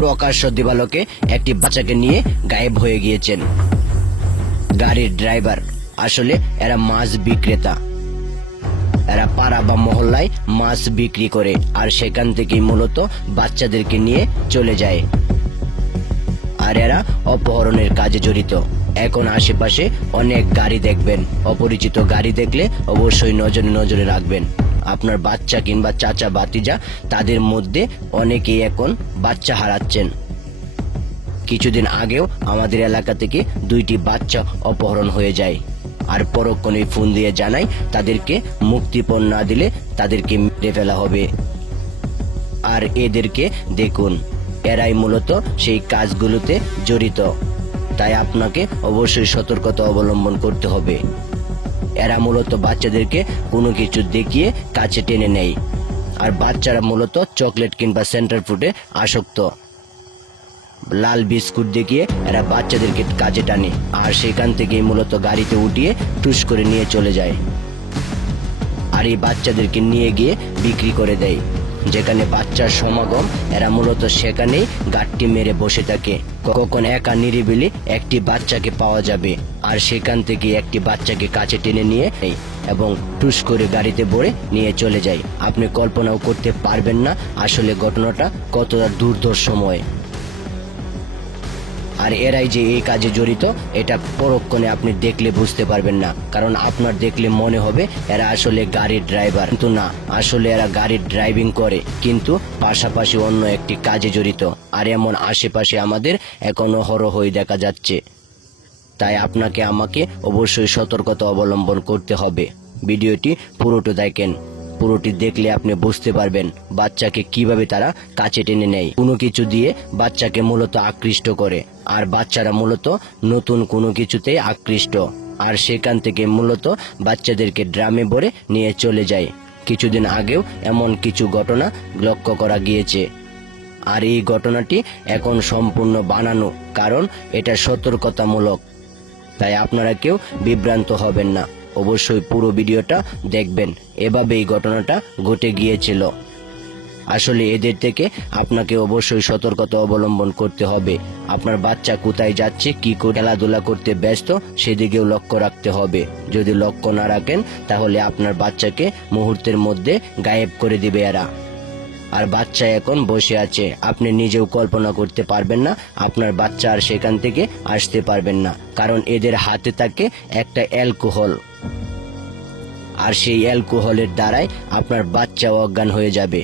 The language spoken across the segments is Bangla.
প্রকাশ্য দিবালোকে একটি বাচ্চাকে নিয়ে গায়েব হয়ে গিয়েছেন। গাড়ির ড্রাইভার আসলে এরা মাছ বিক্রেতা। এরা পাড়া বা মহল্লায় মাছ বিক্রি করে আর সেখান থেকেই মূলত বাচ্চাদেরকে নিয়ে চলে যায়। আর এরা অপহরণের কাজে জড়িত। এখন আশেপাশে অনেক গাড়ি দেখবেন, অপরিচিত গাড়ি দেখলে অবশ্যই নজরে রাখবেন। আপনার বাচ্চা কিংবা চাচা ভাতিজা তাদের মধ্যে অনেকেই এখন বাচ্চা হারাচ্ছেন। কিছুদিন আগেও আমাদের এলাকা থেকে 2টি বাচ্চা অপহরণ হয়ে যায়। আর পরক্ষণেই ফোন দিয়ে জানায় তাদেরকে মুক্তিপণ না দিলে তাদেরকে মেরে ফেলা হবে। আর এদেরকে দেখুন, এরাই মূলত সেই কাজগুলোতে জড়িত। তাই আপনাকে অবশ্যই সতর্কতা অবলম্বন করতে হবে। এরা মূলত বাচ্চাদেরকে কোনো কিছু দেখিয়ে কাছে টেনে নেয়। আর বাচ্চারা মূলত চকলেট কিংবা সেন্টার ফুডে আসক্ত। লাল বিস্কুট দেখিয়ে এরা বাচ্চাদেরকে কাজে টানে আর সেখান থেকেই মূলত গাড়িতে উঠিয়ে টুস করে নিয়ে চলে যায়। আর এই বাচ্চাদেরকে নিয়ে গিয়ে বিক্রি করে দেয়। যেখানে বাচ্চার সমাগম এরা মূলত সেখানেই গাঁটটি মেরে বসে থাকে। কখন একা নিরিবিলি একটি বাচ্চাকে পাওয়া যাবে আর সেখান থেকে একটি বাচ্চাকে কাছে টেনে নিয়ে এবং টুস করে গাড়িতে ভরে নিয়ে চলে যায়। আপনি কল্পনাও করতে পারবেন না আসলে ঘটনাটা কতটা দুর্ধর্ষময়। আর এরাই যে এই কাজে জড়িত এটা পরক্ষণে আপনি দেখলে বুঝতে পারবেন না, কারণ আপনার দেখলে মনে হবে এরা আসলে গাড়ির ড্রাইভার, কিন্তু না, আসলে এরা গাড়ির ড্রাইভিং করে কিন্তু পাশাপাশি অন্য একটি কাজে জড়িত। আর এমন আশেপাশে আমাদের এখনো হরহই দেখা যাচ্ছে। তাই আপনাকে আমাকে অবশ্যই সতর্কতা অবলম্বন করতে হবে। ভিডিওটি পুরোটা দেখেন, পুরোটি দেখলে আপনি বুঝতে পারবেন বাচ্চাকে কিভাবে তারা কাছে টেনে নেয়, কোনো কিছু দিয়ে বাচ্চাকে মূলত আকৃষ্ট করে। আর বাচ্চারা মূলত নতুন কোনো কিছুতে আকৃষ্ট, আর সেখান থেকে মূলত বাচ্চাদেরকে ড্রামে ভরে নিয়ে চলে যায়। কিছুদিন আগেও এমন কিছু ঘটনা লক্ষ্য করা গিয়েছে। আর এই ঘটনাটি এখন সম্পূর্ণ বানানো, কারণ এটা সতর্কতামূলক। তাই আপনারা কেউ বিভ্রান্ত হবেন না, অবশ্যই পুরো ভিডিওটা দেখবেন। এভাবে এই ঘটনাটা ঘটে গিয়েছিল। আসলে এদের থেকে আপনাকে অবশ্যই সতর্কতা অবলম্বন করতে হবে। আপনার বাচ্চা কোথায় যাচ্ছে, কি করে খেলাধুলা করতে ব্যস্ত, সেদিকেও লক্ষ্য রাখতে হবে। যদি লক্ষ্য না রাখেন তাহলে আপনার বাচ্চাকে মুহূর্তের মধ্যে গায়েব করে দিবে এরা। আর বাচ্চা এখন বসে আছে, আপনি নিজেও কল্পনা করতে পারবেন না আপনার বাচ্চা আর সেখান থেকে আসতে পারবেন না, কারণ এদের হাতে থাকে একটা অ্যালকোহল। আর সেই অ্যালকোহলের দ্বারাই আপনার বাচ্চা অজ্ঞান হয়ে যাবে।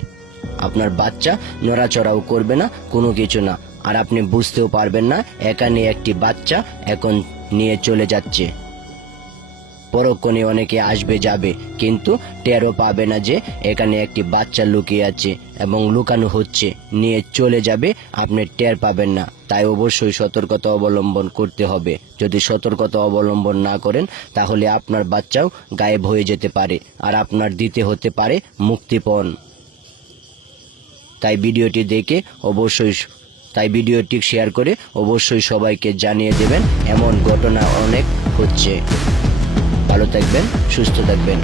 আপনার বাচ্চা নড়াচড়াও করবে না, কোনো কিছু না। আর আপনি বুঝতেও পারবেন না এখানে একটি বাচ্চা এখন নিয়ে চলে যাচ্ছে। পরক্ষণে অনেকে আসবে যাবে, কিন্তু টেরও পাবে না যে এখানে একটি বাচ্চা লুকিয়ে আছে এবং লুকানো হচ্ছে, নিয়ে চলে যাবে, আপনি টের পাবেন না। তাই অবশ্যই সতর্কতা অবলম্বন করতে হবে। যদি সতর্কতা অবলম্বন না করেন তাহলে আপনার বাচ্চাও গায়েব হয়ে যেতে পারে আর আপনার দিতে হতে পারে মুক্তিপণ। তাই ভিডিওটি শেয়ার করে অবশ্যই সবাইকে জানিয়ে দেবেন। এমন ঘটনা অনেক হচ্ছে। ভালো থাকবেন, সুস্থ থাকবেন।